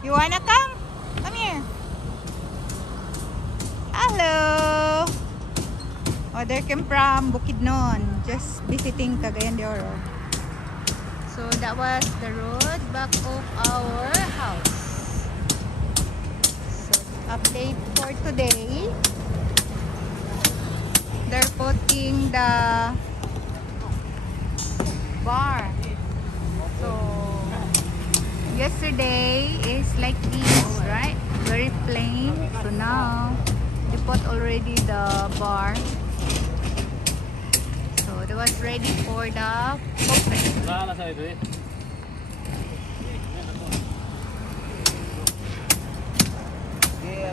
You wanna come? Come here. Hello. Oh, they came from Bukidnon, just visiting Cagayan de Oro. So that was the road back of our house. So update for today. They're putting the bar. So yesterday is like this, right? Very plain. So now they put already the bar. So it was ready for the coffee.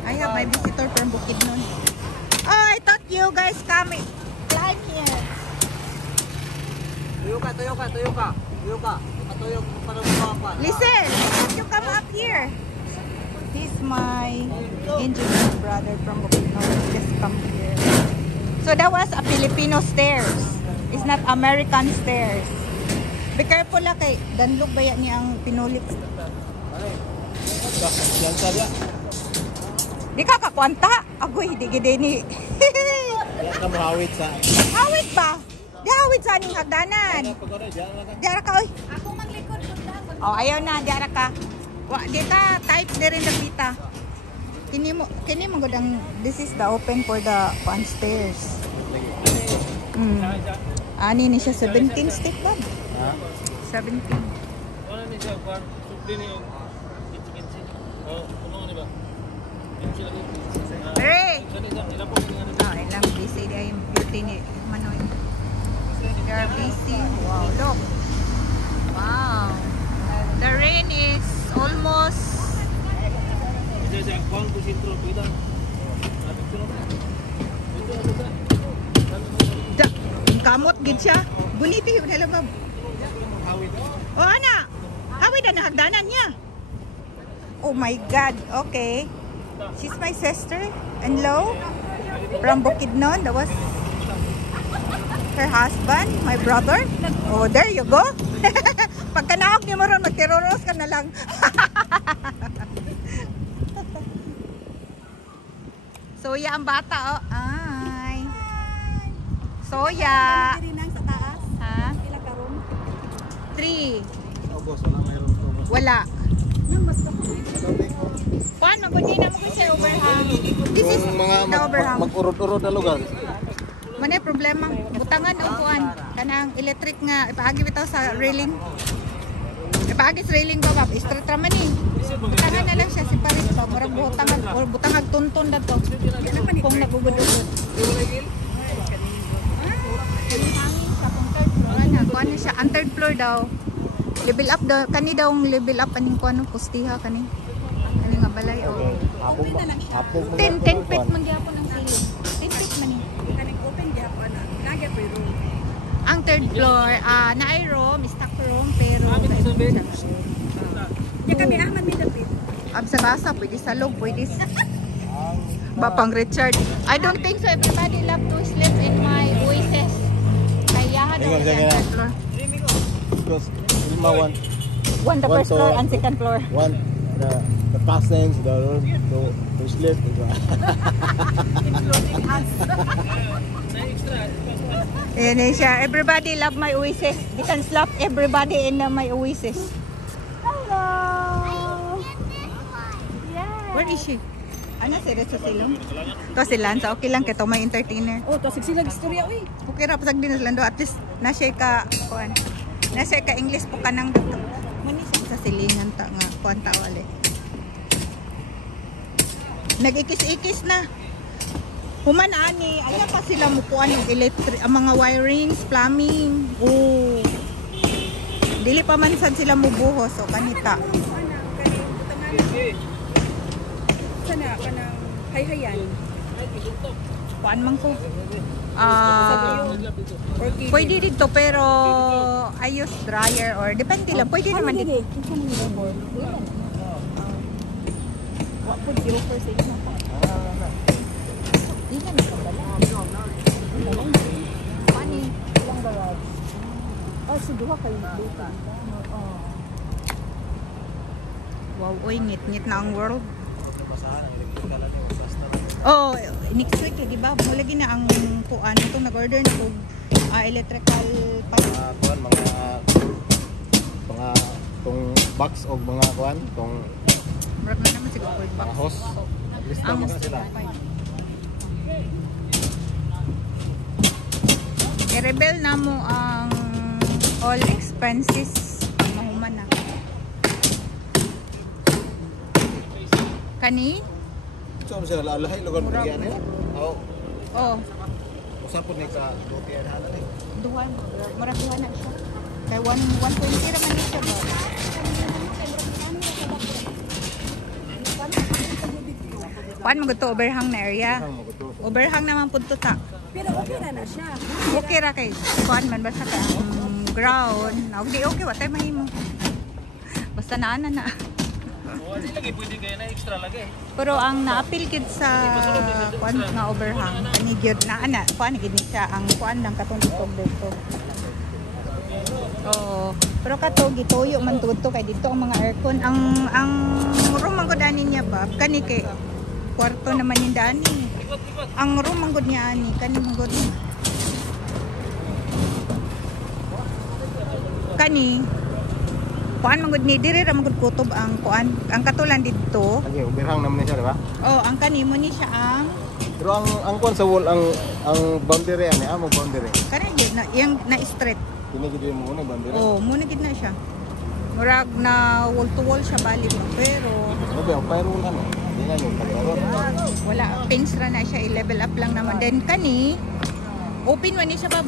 I have my visitor from Bukidnon. Oh, I thought you guys climb here. Listen, you come up here. He's my engineer brother from Bukidnon. Just come here. So that was a Filipino stairs. It's not American stairs. Be careful lang kay danlog ba yan niya ang pinulit. Di ka kakwanta? Agoy, di gideni. Hawit sa. Hawit ba? Di hawit sa aning hagdanan. Diara ka, oy. Ako maglikod ko lang. Oh, ayaw na, diara ka. Wa, dita, type na rin napita. Kini mo gudang, this is the open for the stairs. Ani ni siya, 17 step ba? 17. Hooray! Oh, ilang busy dia yung beauty ni Manoy. They are busy. Wow, look. Wow. The rain is almost... Kamot gid siya. Buniti yun ba? Oh, ana. Hawid na hagdanan niya. Oh my God. Okay. She's my sister-in-law from Bukidnon. That was her husband, my brother. Oh, there you go. Pagka naog niyo mo ron, magteroros ka na lang. Soya ang bata, oh. Ay. Soya. Ha? 3. Wala. Paano? Kundi na mo kasi overhang. This is the overhang. Mag-urod-urod na lugar. Manay problema. Butangan o kuan. Kanang electric nga. Ipaagi bitaw sa railing. Ipaagi sa railing ba? Straight raman eh. Butangan na lang siya si Paris ba? Murag butangan. O butangag tuntun na to. Kung nagugod-ugod. Hangin siya kung third floor. Kuan na siya. Ang third floor daw. Level up daw. Kani daw level up. Aning kuan ng pustiha kani. Kani nga balay o. 10 feet man gyapon ang ceiling. 10 feet man eh. Kaning open gyapon na. Nagya po room. Ang third floor, naay room, stock room, pero Ya kami ahman mi dapit. sa basa, pwede sa loob, pwede sa Bapang Richard. I don't think so. Everybody love to sleep in my oasis. Kaya daw sa third floor. One the first floor and second floor. One the passage, the room to sleep. Including us. Yan siya. Everybody love my oasis. You can slap everybody in my oasis. Hello. Where is she? Ano si Recho Silong? Ito si Lanza. Okay lang kito may entertainer. Oh, to sigsig istorya uy. Okay ra pasag din sa Lando. At least nasa ka kuan. Nasa ka English po kanang dito. Muni sa silingan ta nga kuan ta wali. Nag-ikis-ikis na. Human ani, aya pa sila mukuan ng electric, ang mga wirings, plumbing. Oh. Dili pa man sad sila mubuhos o kanita. Sana kanang hayhayan. Kuan man ko. Pwede dito pero I use dryer or depende lang. Pwede naman dito. What put 0% na po? Ilan na pala? Pani? Ilang garage? Oh, si duha kayo dito. Wow, oy, ngit-ngit na ang world. Oh, next week lagi ba? Mo lagi na ang kuan itong nag-order na og electrical pa. Kuan mga tong box o mga kuan tong Murag na naman siguro oil box. mga hose. Lista mo na sila. I-rebel na mo ang all expenses mahuman na. Kani? So sila alahay lugar mo Murag. yan eh. Oh, Oh, usapon ni ka duty na hala ni. duhan. Murag duhan na siya. Kaya 120 naman ni siya ba? Kuan mo to overhang na area. Overhang naman punto ta. Pero okay na siya. Okay ra kay kuan man basta ka ang ground. Okay, wa tay mahimo. Basta naana na. Hindi lagi pwede kayo na extra lagi. Pero ang naapil gid sa kuan nga overhang kani gyud na ana kuan gid ni siya ang kuan lang katong tubig dito. Oo. Pero kato gituyo man tud to kay dito ang mga aircon ang room man gud ani niya ba kani kay kwarto naman yung dani. Ang room man gud niya ani kani man gud. Kani kuan man gud ni diri ra man gud kutob ang kuan ang katulan dito. Lagi ubirhang naman ni siya, di ba? Oh, ang kani mo ni siya ang Pero ang kuan sa wall ang boundary ani, amo boundary. kani yun na yung na straight. Kinigid mo na boundary. Oh, muna gid na siya. Murag na wall to wall siya bali pero Sabi ang pyro ano? Di na yung pagkaroon. wala pins ra na siya i-level up lang naman. Then kani open man ni siya bab.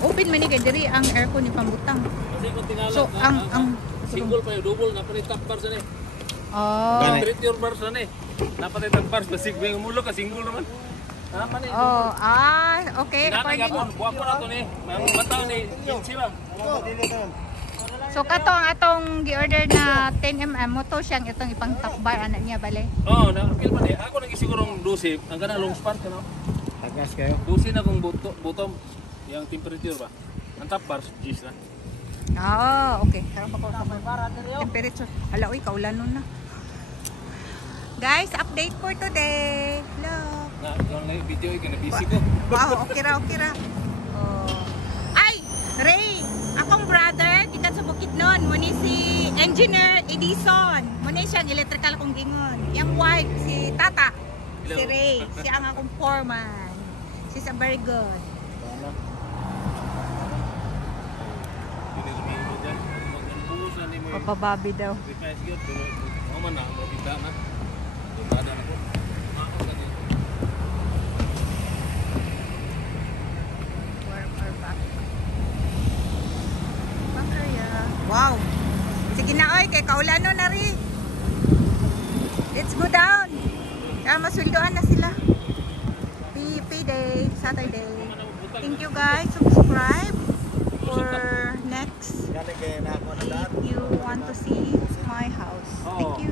Open man ni kay diri ang aircon ni pambutang. Kasi kung tingala So ang single pa yung double na panit top bars na eh. oh Gani. Treat your bars na eh. Napanit top bars basig ba yung mulo ka single naman. Naman eh. oh okay according According buwapo na to ni. Ang bataw ni Kinsi ba? so kato ang atong gi-order na 10mm mo to siyang itong ipang top bar anak niya bale. Oo, na-feel man eh. Ako nang isigurong 12. Ang ganang long span ka no? Tagas kayo. 12 na kung bottom. Yung temperature ba? Ang top bars, G's na. Okay. Karon pa ko sa temperature. Hala oy kaulan nun na. Guys, update for today. Look. Na, yung na video ay busy ko. Wow, okay ra. Oh. Ay, Ray, akong brother, kita sa Bukidnon, mo ni si Engineer Edison. Mo ni siyang electrical kong gingon. Yang wife, si Tata. Si Hello. Ray, siya ang akong foreman. She's a very good. Papababi daw. Warm or back. Bakaya. Wow. Sige na oy, kay kaulano na rin. Let's go down. Kaya masuldoan na sila. Payday, Saturday. Thank you guys. Subscribe for next Gani kay na ako na if you want to see my house. Thank you.